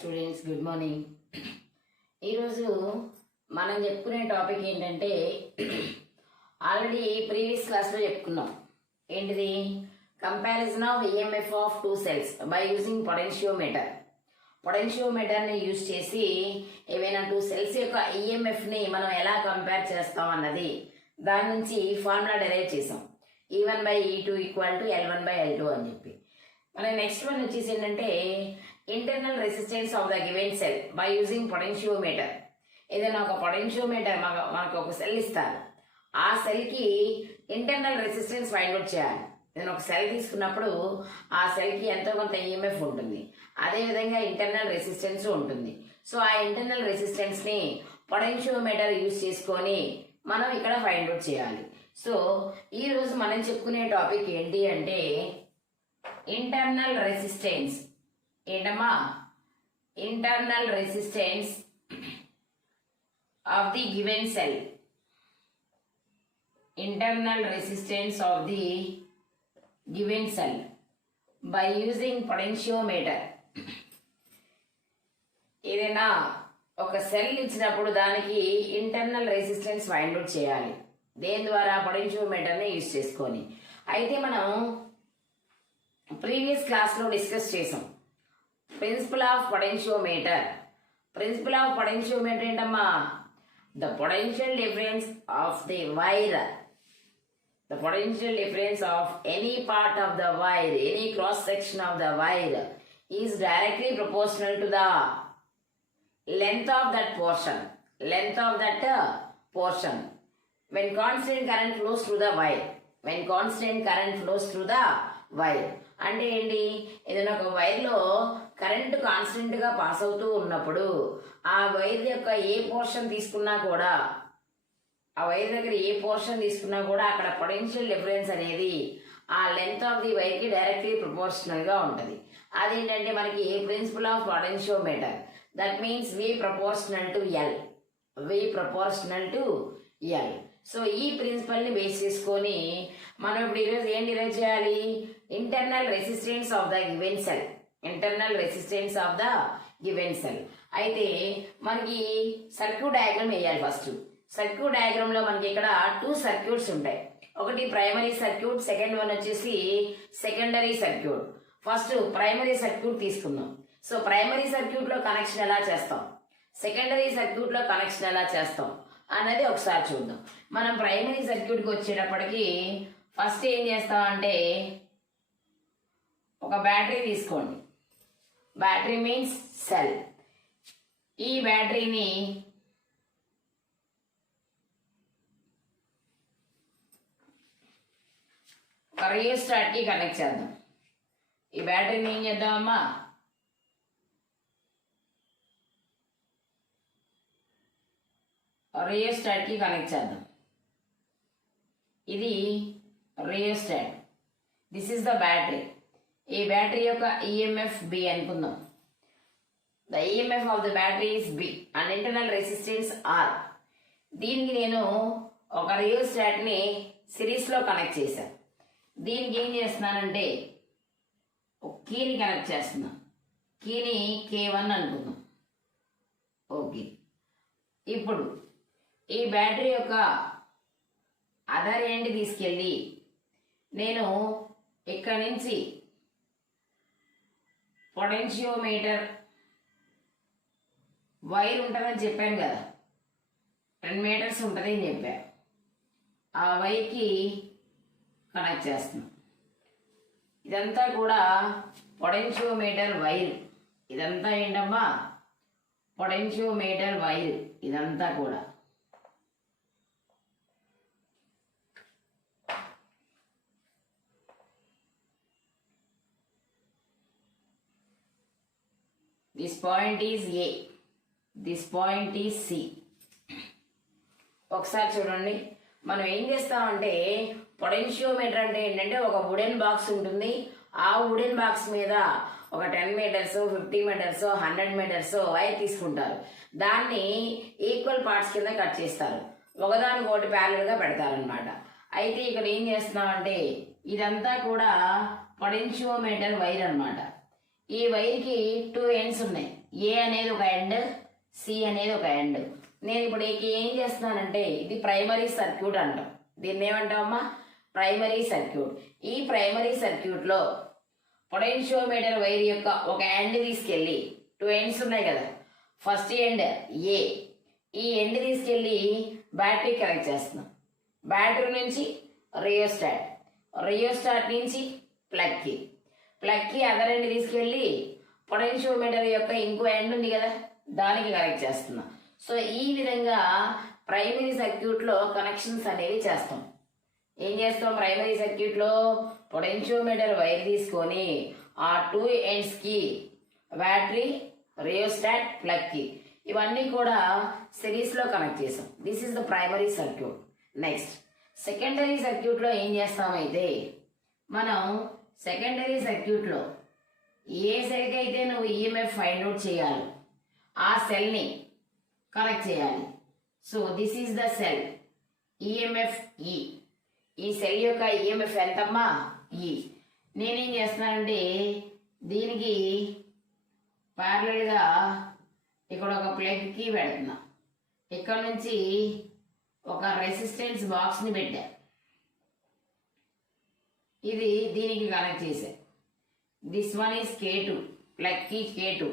Students, good morning. ఈరోజు మనం చెప్పుకునే టాపిక్ ఏంటంటే ఆల్రెడీ ప్రీవియస్ క్లాస్లో చెప్పుకున్నాం. ఏంటిది? Comparison of EMF of two cells by using potentiometer. పొటెన్షియోమీటర్ని యూజ్ చేసి ఏవైనా టూ సెల్స్ యొక్క ఈఎంఎఫ్ని మనం ఎలా కంపేర్ చేస్తాం అన్నది దాని నుంచి ఫార్ములా డెరైవ్ చేసాం. E1/E2 = L1/L2 అని చెప్పి. మన నెక్స్ట్ వన్ వచ్చేసి ఏంటంటే internal resistance of the given cell by using potentiometer. ఏదైనా ఒక పొటెన్షియోమీటర్ మనకు ఒక సెల్ ఇస్తారు. ఆ సెల్కి ఇంటర్నల్ రెసిస్టెన్స్ ఫైండ్ అవుట్ చేయాలి. నేను ఒక సెల్ తీసుకున్నప్పుడు ఆ సెల్కి ఎంతో కొంత ఈఎంఎఫ్ ఉంటుంది, అదేవిధంగా ఇంటర్నల్ రెసిస్టెన్స్ ఉంటుంది. సో ఆ ఇంటర్నల్ రెసిస్టెన్స్ని పొటెన్షియోమీటర్ యూజ్ చేసుకొని మనం ఇక్కడ ఫైండ్ అవుట్ చేయాలి. సో ఈరోజు మనం చెప్పుకునే టాపిక్ ఏంటి అంటే ఇంటర్నల్ రెసిస్టెన్స్. ఏంటమ్మా? Internal resistance of the given cell. Internal resistance of the given cell by using potentiometer. ఏదైనా ఒక సెల్ ఇచ్చినప్పుడు దానికి ఇంటర్నల్ రెసిస్టెన్స్ ఫైండ్ అవుట్ చేయాలి. దేని ద్వారా? పొటెన్షియోమీటర్ని యూజ్ చేసుకొని. అయితే మనం ప్రీవియస్ క్లాస్లో డిస్కస్ చేసాం principle of potentiometer. Principle of potentiometer ఏంటమ్మా? The potential difference of the wire. The potential difference of any part of the wire, any cross section of the wire is directly proportional to the length of that portion. Length of that portion. When constant current flows through the wire. When constant current flows through the wire. అంటే ఏంటి? ఏదైనా ఒక వైర్లో current constant గా pass అవుతూ ఉన్నప్పుడు ఆ wire యొక్క ఏ portion తీసుకున్నా కూడా, ఆ వైర్ దగ్గర ఏ పోర్షన్ తీసుకున్నా కూడా అక్కడ పొటెన్షియల్ డిఫరెన్స్ అనేది ఆ లెంత్ ఆఫ్ ది వైర్ కి డైరెక్ట్లీ ప్రపోర్షనల్ గా ఉంటుంది. అదేంటంటే మనకి principle of potentiometer. That means V proportional to L. V proportional to L. So ఈ ప్రిన్సిపల్ ని బేస్ చేసుకొని మనం ఇప్పుడు ఈరోజు ఏం డిరైవ్ చేయాలి? Internal resistance of the given cell. Internal resistance of the given cell. అయితే మనకి సర్క్యూట్ డయాగ్రామ్ వేయాలి. ఫస్ట్ సర్క్యూట్ డయాగ్రామ్ లో మనకి ఇక్కడ 2 సర్క్యూట్స్ ఉంటాయి. ఒకటి ప్రైమరీ సర్క్యూట్, సెకండ్ వన్ వచ్చేసి secondary circuit. First primary circuit తీసుకుందాం. సో ప్రైమరీ సర్క్యూట్ లో కనెక్షన్ ఎలా చేస్తాం, సెకండరీ సర్క్యూట్ లో కనెక్షన్ ఎలా చేస్తాం అన్నది ఒకసారి చూద్దాం. మనం ప్రైమరీ సర్క్యూట్ కి వచ్చేటప్పటికి ఫస్ట్ ఏం చేస్తామంటే ఒక బ్యాటరీ తీసుకోండి. Battery means cell. ఈ బ్యాటరీని రియోస్టాట్ కి కనెక్ట్ చేద్దాం. ఈ బ్యాటరీని ఏం చేద్దామమ్మా? రియోస్టాట్ కి కనెక్ట్ చేద్దాం. ఇది rheostat. This is the battery. ఈ బ్యాటరీ యొక్క ఈఎంఎఫ్ B అనుకుందాం. The EMF of the battery is B and internal resistance R. దీనికి నేను ఒక రియోస్టాట్ ని సిరీస్ లో కనెక్ట్ చేశాను. దీనికి ఏం చేస్తున్నానంటే ఒక కీని కనెక్ట్ చేస్తున్నాను. కీని K1 అనుకుందాం. ఓకే. ఇప్పుడు ఈ బ్యాటరీ యొక్క అదర్ ఎండ్ తీసుకెళ్ళి నేను ఇక్కడ నుంచి పొటెన్షియోమీటర్ వైర్ ఉంటుందని చెప్పాను కదా, 10 మీటర్స్ ఉంటుంది అని చెప్పాను. ఆ వైర్కి కనెక్ట్ చేస్తున్నాం. ఇదంతా కూడా పొటెన్షియోమీటర్ వైర్. ఇదంతా ఏంటమ్మా? Potentiometer wire. ఇదంతా కూడా this point is A, this point is C. ఒకసారి చూడండి. మనం ఏం చేస్తామంటే పొటెన్షియోమీటర్ అంటే ఏంటంటే ఒక వుడెన్ బాక్స్ ఉంటుంది. ఆ వుడెన్ బాక్స్ మీద ఒక 10 మీటర్స్, 50 మీటర్స్, 100 మీటర్స్ వైర్ తీసుకుంటారు. దాన్ని ఈక్వల్ పార్ట్స్ కింద కట్ చేస్తారు. ఒకదానికొకటి ప్యారలల్ గా పెడతారనమాట. అయితే ఇక్కడ ఏం చేస్తున్నామంటే ఇదంతా కూడా పొటెన్షియోమీటర్ వైర్ అనమాట. ఈ వైర్కి 2 ఎండ్స్ ఉన్నాయి. ఏ అనేది ఒక ఎండ్, సి అనేది ఒక ఎండ్. నేను ఇప్పుడు ఏం చేస్తున్నానంటే ఇది ప్రైమరీ సర్క్యూట్ అంటాం. దీన్ని ఏమంటామమ్మా? Primary circuit. ఈ ప్రైమరీ సర్క్యూట్లో పొటెన్షియోమీటర్ వైర్ యొక్క ఒక ఎండ్ తీసుకెళ్ళి 2 ఎండ్స్ ఉన్నాయి కదా, ఫస్ట్ ఎండ్ ఏ, ఈ ఎండ్ తీసుకెళ్ళి బ్యాటరీ కనెక్ట్ చేస్తున్నాం. బ్యాటరీ నుంచి రియోస్టాట్, రియోస్టాట్ నుంచి ప్లగ్కి, ప్లగ్కి అదర్ ఎండ్ తీసుకెళ్ళి పొటెన్షియోమీటర్ యొక్క ఇంకో ఎండ్ ఉంది కదా దానికి కనెక్ట్ చేస్తున్నాం. సో ఈ విధంగా ప్రైమరీ సర్క్యూట్లో కనెక్షన్స్ అనేవి చేస్తాం. ఏం చేస్తాం? ప్రైమరీ సర్క్యూట్లో పొటెన్షియోమీటర్ వైర్ తీసుకొని ఆ 2 ఎండ్స్కి బ్యాటరీ, రియోస్టాట్, ప్లగ్కి ఇవన్నీ కూడా సిరీస్లో కనెక్ట్ చేసాం. This is the primary circuit. Next secondary సర్క్యూట్లో ఏం చేస్తామైతే మనం సెకండరీ సర్క్యూట్లో ఏ సెల్కి అయితే నువ్వు ఈఎంఎఫ్ ఫైండ్ అవుట్ చేయాలి ఆ సెల్ని కనెక్ట్ చేయాలి. So this is the cell EMF ఈ. ఈ సెల్ యొక్క ఈఎంఎఫ్ ఎంతమ్మా? ఈ. నేనేం చేస్తున్నానంటే దీనికి ప్యారలల్గా ఇక్కడ ఒక ప్లగ్కి పెడుతున్నా, ఇక్కడ నుంచి ఒక రెసిస్టెన్స్ బాక్స్ని పెట్టా, ఇది దీనికి కనెక్ట్ చేశా. This one is K2, ప్లగ్కి K2.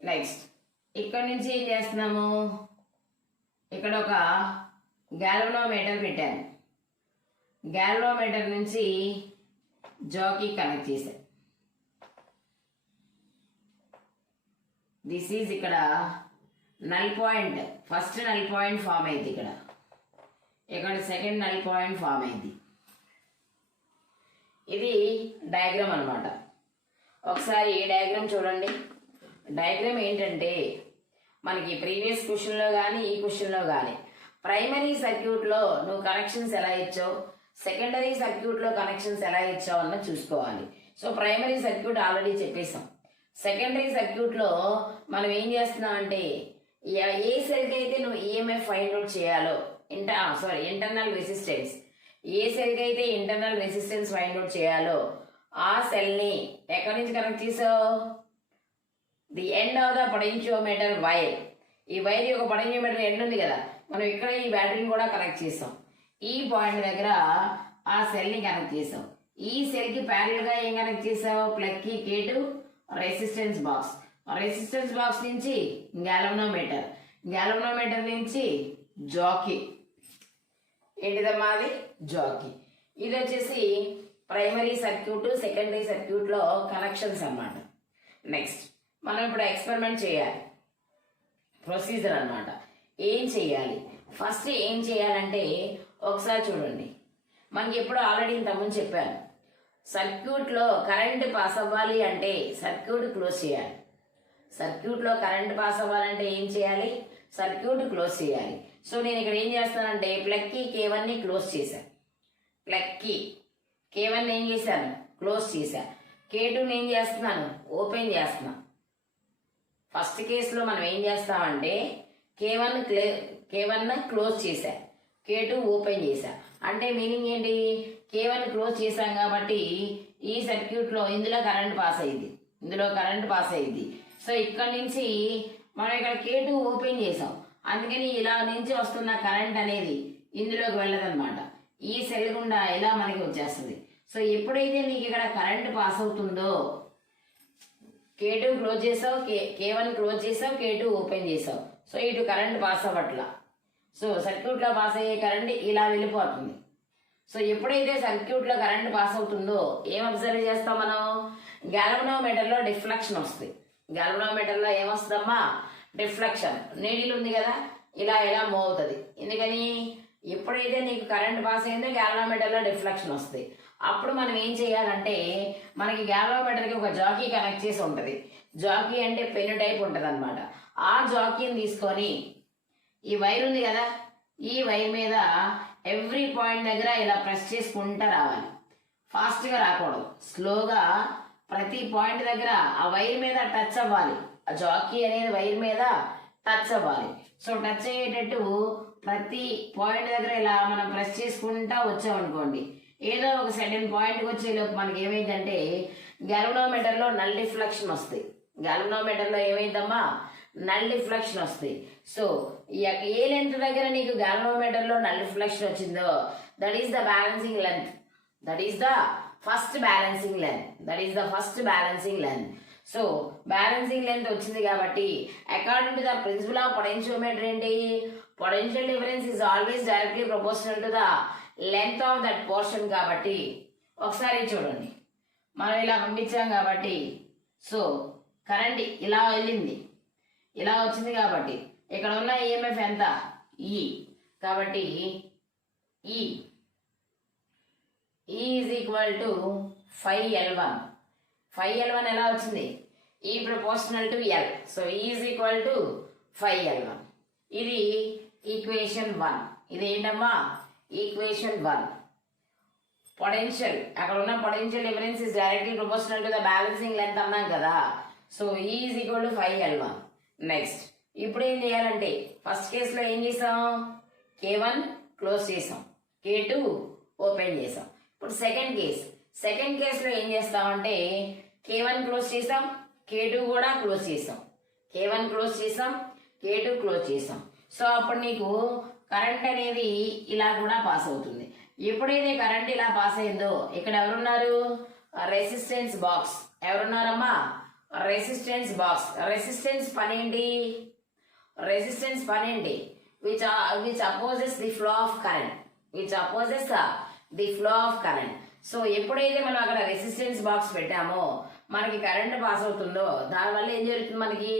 Next ఇక్కడ నుంచి ఏం చేస్తున్నాము? ఇక్కడ ఒక గ్యాల్వనోమీటర్ పెట్టాను, గ్యాల్వనోమీటర్ నుంచి జాకీ కనెక్ట్ చేశాను. దిస్ ఈజ్ ఇక్కడ null point, first null point form అయింది, ఇక్కడ సెకండ్ నల్ పాయింట్ ఫామ్ అయింది. ఇది డయాగ్రామ్ అన్నమాట. ఒకసారి ఈ డయాగ్రామ్ చూడండి. డయాగ్రామ్ ఏంటంటే మనకి ప్రీవియస్ క్వశ్చన్లో కానీ ఈ క్వశ్చన్లో కానీ ప్రైమరీ సర్క్యూట్లో నువ్వు కనెక్షన్స్ ఎలా ఇచ్చావు, సెకండరీ సర్క్యూట్లో కనెక్షన్స్ ఎలా ఇచ్చావు అన్న చూసుకోవాలి. సో ప్రైమరీ సర్క్యూట్ ఆల్రెడీ చెప్పేసాం. సెకండరీ సర్క్యూట్లో మనం ఏం చేస్తున్నాం అంటే ఏ సెల్కి అయితే నువ్వు ఈఎంఎఫ్ ఫైండ్ అవుట్ చేయాలో ఇంటర్నల్ రెసిస్టెన్స్, ఏ సెల్కి అయితే ఇంటర్నల్ రెసిస్టెన్స్ ఫైండ్ అవుట్ చేయాలో ఆ సెల్ని ఎక్కడి నుంచి కనెక్ట్ చేసావు? The end of the potentiometer wire. ఈ వైర్ యొక్క పొటెన్షియోమీటర్ ఎండ్ ఉంది కదా, మనం ఇక్కడ ఈ బ్యాటరీని కూడా కనెక్ట్ చేసాం. ఈ పాయింట్ దగ్గర ఆ సెల్ని కనెక్ట్ చేసాం. ఈ సెల్కి ప్యారల్గా ఏం కనెక్ట్ చేసావు? ప్లగ్కి K2, resistance box, resistance box నుంచి గ్యాల్వనోమీటర్, గ్యాల్వనోమీటర్ నుంచి జాకీ. ఏంటిదమ్మా అది? జాకీ. ఇది వచ్చేసి ప్రైమరీ సర్క్యూట్, సెకండరీ సర్క్యూట్లో కనెక్షన్స్ అన్నమాట. నెక్స్ట్ మనం ఇప్పుడు ఎక్స్పెరిమెంట్ చేయాలి. ప్రొసీజర్ అన్నమాట. ఏం చేయాలి? ఫస్ట్ ఏం చేయాలంటే ఒకసారి చూడండి. మనకి ఎప్పుడు ఆల్రెడీ ఇంతకుముందు చెప్పాను, సర్క్యూట్లో కరెంట్ పాస్ అవ్వాలి అంటే సర్క్యూట్ క్లోజ్ చేయాలి. సర్క్యూట్లో కరెంట్ పాస్ అవ్వాలంటే ఏం చేయాలి? సర్క్యూట్ క్లోజ్ చేయాలి. సో నేను ఇక్కడ ఏం చేస్తానంటే ప్లగ్కి K1ని క్లోజ్ చేశాను, ప్లగ్కి K1 ఏం చేశాను? క్లోజ్ చేశాను. K2ని ఏం చేస్తున్నాను? ఓపెన్ చేస్తున్నాను. ఫస్ట్ కేసులో మనం ఏం చేస్తామంటే K1 క్లోజ్ చేశా, K2 ఓపెన్ చేశా. అంటే మీనింగ్ ఏంటి? K1 క్లోజ్ చేశాం కాబట్టి ఈ సర్క్యూట్లో ఇందులో కరెంట్ పాస్ అయ్యింది, ఇందులో కరెంట్ పాస్ అయ్యింది. సో ఇక్కడ నుంచి మనం ఇక్కడ K2 ఓపెన్ చేసాం, అందుకని ఇలా నుంచి వస్తున్న కరెంట్ అనేది ఇందులోకి వెళ్ళదన్నమాట. ఈ సెల్ గుండా ఇలా మనకి వచ్చేస్తుంది. సో ఎప్పుడైతే నీకు ఇక్కడ కరెంట్ పాస్ అవుతుందో K2 క్లోజ్ చేసావు, K1 క్లోజ్ చేసావు, K2 ఓపెన్ చేసావు. సో ఇటు కరెంట్ పాస్ అవ్వట్లా. సో సర్క్యూట్లో పాస్ అయ్యే కరెంట్ ఇలా వెళ్ళిపోతుంది. సో ఎప్పుడైతే సర్క్యూట్లో కరెంట్ పాస్ అవుతుందో ఏం అబ్జర్వ్ చేస్తాం మనం? గ్యాల్వనోమీటర్లో డిఫ్లెక్షన్ వస్తుంది. గ్యాల్వనోమీటర్లో ఏమొస్తుందమ్మా? డిఫ్లెక్షన్. నీడిల్ ఉంది కదా, ఇలా మూవ్ అవుతుంది. ఎందుకని? ఎప్పుడైతే నీకు కరెంట్ పాస్ అయిందో గ్యాల్వనోమీటర్లో డిఫ్లెక్షన్ వస్తుంది. అప్పుడు మనం ఏం చేయాలంటే మనకి గ్యాల్వనోమీటర్కి ఒక జాకీ కనెక్ట్ చేసి ఉంటుంది. జాకీ అంటే పెన్ను టైప్ ఉంటుంది అనమాట. ఆ జాకీని తీసుకొని ఈ వైర్ ఉంది కదా, ఈ వైర్ మీద ఎవ్రీ పాయింట్ దగ్గర ఇలా ప్రెస్ చేసుకుంటూ రావాలి. ఫాస్ట్గా రాకూడదు, స్లోగా ప్రతి పాయింట్ దగ్గర ఆ వైర్ మీద టచ్ అవ్వాలి. ఆ జాకీ అనేది వైర్ మీద టచ్ అవ్వాలి. సో టచ్ అయ్యేటట్టు ప్రతి పాయింట్ దగ్గర ఇలా మనం ప్రెస్ చేసుకుంటా వచ్చామనుకోండి, ఏదో ఒక సెకండ్ పాయింట్కి వచ్చేలోపు మనకి ఏమైందంటే గెల్వనోమీటర్లో నల్ డిఫ్లెక్షన్ వస్తుంది. గెల్వనోమీటర్లో ఏమైందమ్మా నల్ డిఫ్లెక్షన్ వస్తుంది. సో ఏ లెంత్ దగ్గర నీకు గెల్వనోమీటర్లో నల్ డిఫ్లెక్షన్ వచ్చిందో that is the balancing length. That is the first balancing length. That is the first balancing length. So balancing length వచ్చింది కాబట్టి according to the principle of potentiometer ఏంటి, potential difference is always directly proportional to the length of that portion. కాబట్టి ఒకసారి చూడండి, మనం ఇలా పంపించాం కాబట్టి సో కరెంట్ ఇలా వెళ్ళింది, ఇలా వచ్చింది కాబట్టి ఇక్కడ ఉన్న ఈఎంఎఫ్ ఎంత ఈ. కాబట్టి ఈ is equal to 5L1. 5L1 ఎలా వచ్చింది, ఈ proportional to L. So is equal to 5L1. ఇది ఈక్వేషన్ 1. ఇది ఏంటమ్మా ఈక్వేషన్ 1. పొటెన్షియల్ అక్కడ ఉన్న potential difference is directly proportional to the balancing length అన్నాం కదా. So is equal to 5L1. Next ఇప్పుడు ఏం చేయాలంటే ఫస్ట్ కేసులో ఏం చేసాం, K1 క్లోజ్ చేసాం, K2 ఓపెన్ చేసాం. ఇప్పుడు సెకండ్ కేసులో ఏం చేస్తామంటే K1 క్లోజ్ చేసాం, K2 కూడా క్లోజ్ చేసాం. K1 క్లోజ్ చేసాం, K2 క్లోజ్ చేసాం. సో అప్పుడు నీకు కరెంట్ అనేది ఇలా కూడా పాస్ అవుతుంది. ఎప్పుడైతే కరెంట్ ఇలా పాస్ అయిందో ఇక్కడ ఎవరున్నారు, రెసిస్టెన్స్ బాక్స్. ఎవరున్నారమ్మా రెసిస్టెన్స్ బాక్స్. రెసిస్టెన్స్ పని ఏంటి, రెసిస్టెన్స్ పని ఏంటి, which opposes the flow of current. Which opposes the flow of current. So ఎప్పుడైతే మనం అక్కడ రెసిస్టెన్స్ బాక్స్ పెట్టామో మనకి కరెంట్ పాస్ అవుతుందో దానివల్ల ఏం జరుగుతుంది, మనకి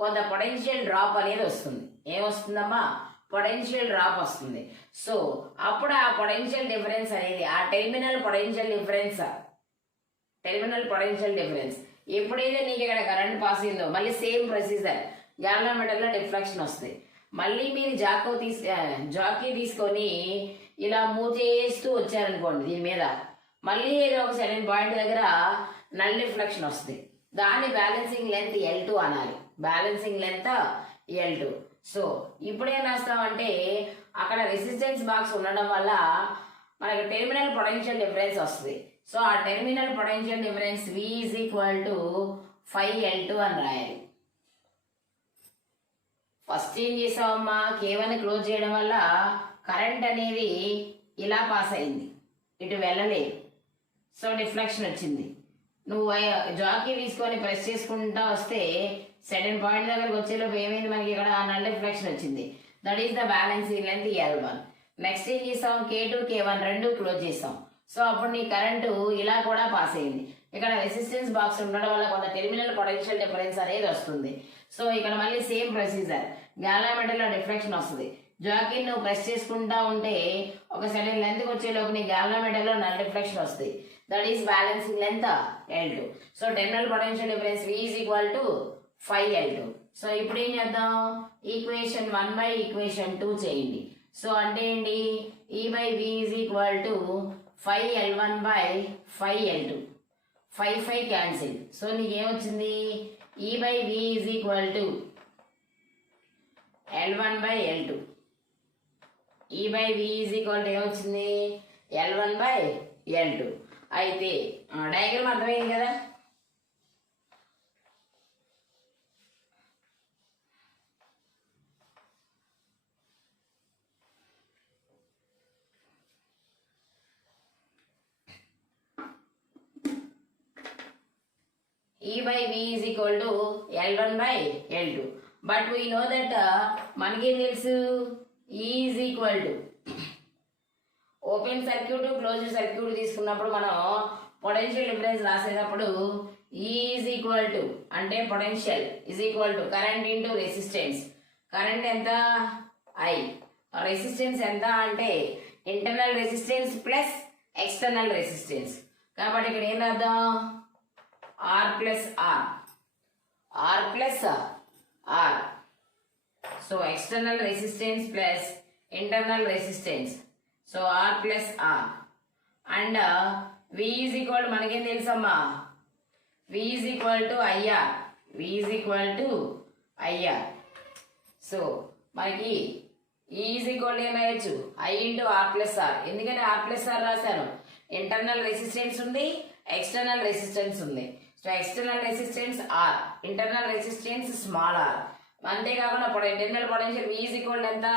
కొంత పొటెన్షియల్ డ్రాప్ అనేది వస్తుంది. ఏమొస్తుందమ్మా పొటెన్షియల్ డ్రాప్ వస్తుంది. సో అప్పుడు ఆ పొటెన్షియల్ డిఫరెన్స్ అనేది ఆ టెర్మినల్ పొటెన్షియల్ డిఫరెన్స్ ఎప్పుడైతే నీకు ఇక్కడ కరెంట్ పాస్ అయిందో మళ్ళీ సేమ్ ప్రొసీజర్ గ్యాల్వనోమీటర్లో డిఫ్లెక్షన్ వస్తుంది. మళ్ళీ మీరు జాకీ తీసుకొని ఇలా మూవ్ చేస్తూ వచ్చారనుకోండి దీని మీద, మళ్ళీ ఏదో ఒక సెకండ్ పాయింట్ దగ్గర నల్ డిఫ్లెక్షన్ వస్తుంది. దాన్ని బ్యాలెన్సింగ్ లెంత్ L2 అనాలి. Balancing length L2. సో ఇప్పుడు ఏం రాస్తామంటే అక్కడ రెసిస్టెన్స్ బాక్స్ ఉండడం వల్ల మనకి టెర్మినల్ పొటెన్షియల్ డిఫరెన్స్ వస్తుంది. సో ఆ terminal potential difference V is equal to 5L2 అని రాయాలి. ఫస్ట్ ఏం చేసావమ్మా K1 క్లోజ్ చేయడం వల్ల కరెంట్ అనేది ఇలా పాస్ అయింది, ఇటు వెళ్ళలేదు. సో డిఫ్లెక్షన్ వచ్చింది. నువ్వు జాకీ తీసుకొని ప్రెస్ చేసుకుంటా వస్తే సెకండ్ పాయింట్ దగ్గరకు వచ్చేలోపు ఏమైంది, మనకి ఇక్కడ నల్ డిఫ్లెక్షన్ వచ్చింది. That is the balancing length L1. Next ఏం చేసాం K2 K1 రెండు క్లోజ్ చేసాం. సో అప్పుడు నీ కరెంటు ఇలా కూడా పాస్ అయింది. ఇక్కడ రెసిస్టెన్స్ బాక్స్ ఉండడం వల్ల కొంత టెర్మినల్ పొటెన్షియల్ డిఫరెన్స్ అనేది వస్తుంది. సో ఇక్కడ మళ్ళీ సేమ్ ప్రొసీజర్ గ్యాల్వనోమీటర్లో డిఫ్లెక్షన్ వస్తుంది. జాకీ నువ్వు ప్రెస్ చేసుకుంటా ఉంటే ఒక సెకండ్ లెంత్కి వచ్చేలోపు నీ గ్యాల్వనోమీటర్లో నల్ డిఫ్లెక్షన్ వస్తుంది. That is balancing length L2. So terminal potential difference V is equal to 5L2. So ఇప్పుడు ఏం చేద్దాం, ఈక్వేషన్ 1 బై ఈక్వేషన్ 2 చేయండి. సో అంటే ఏంటి, E by V is equal to 5L1 by 5L2. 5 cancel. So నీకేమొచ్చింది, E by V is equal to L1 by L2. E by V is equal to ఏమొచ్చింది L1 by L2. అయితే diagram అర్థమైంది కదా. E by V is equal to L1 by L2. But we know that మనకి తెలుసు E is equal to open circuit close circuit తీసుకున్నప్పుడు మనం potential difference రాసేటప్పుడు E is equal to అంటే potential is equal to current into resistance. Current ఎంత I, resistance ఎంత అంటే internal resistance plus external resistance. కాబట్టి ఇక్కడ ఏం రాద్దాం, R plus R. R plus R. So external resistance plus internal resistance. So R plus R. And V is equal to మనకేం తెలుసమ్మా, V is equal to IR. V is equal to IR. So మనకి E is equal to ఏమయ్యచ్చు I into R plus R. ఎందుకంటే R plus R రాశాను, internal resistance ఉంది, external resistance ఉంది. So external resistance r, internal resistance small r. అంతేకాకుండా terminal potential V is equal ఎంత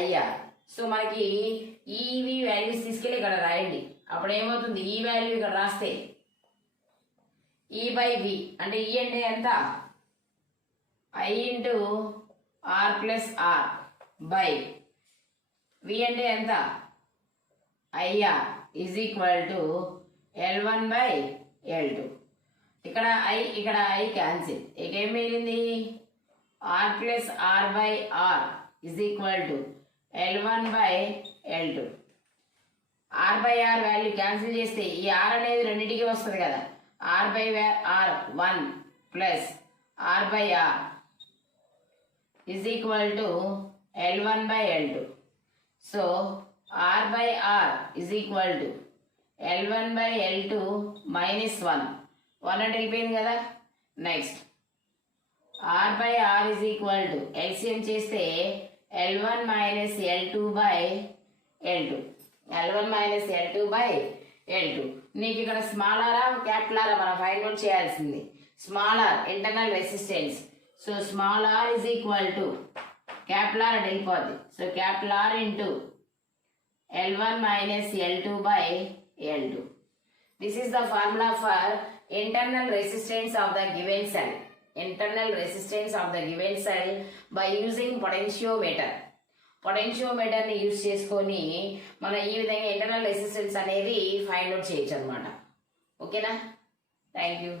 IR. So మనకి ఈవి values తీసుకెళ్ళి ఇక్కడ రాయండి. అప్పుడు ఏమవుతుంది, ఈ వాల్యూ ఇక్కడ రాస్తే ఈ బై వి అంటే ఈ అంటే ఎంత I into r plus r by v అంటే ఎంత IR is equal to L1 by L2. ఇక్కడ ఐ క్యాన్సిల్. ఇక ఏం మిగిలింది, r plus r by are is equal to L1 by L2. R by r value cancel చేస్తే ఈ r అనేది రెండింటికి వస్తుంది కదా. R by r 1 plus r by are is equal to L1 by L2. So r by are is equal to L1 by L2 minus 1 అంటే వెళ్ళిపోయింది కదా. Next R by are is equal to LCM చేస్తే L1 minus L2 by L2. L1 minus L2 by L2. నీకు ఇక్కడ small ఆరా capital ఆరా మనం find out చేయాల్సింది. Small R internal resistance. So small R is equal to capital R అని వెళ్ళిపోద్ది. So capital R into L1 minus L2 by L2. This is the formula for internal resistance of the given cell. Internal resistance of the given cell by using potentiometer. Potentiometer ని use చేసుకొని మనం ఈ విధంగా internal resistance అనేది find out చేయొచ్చు అనమాట. ఓకేనా? Thank you.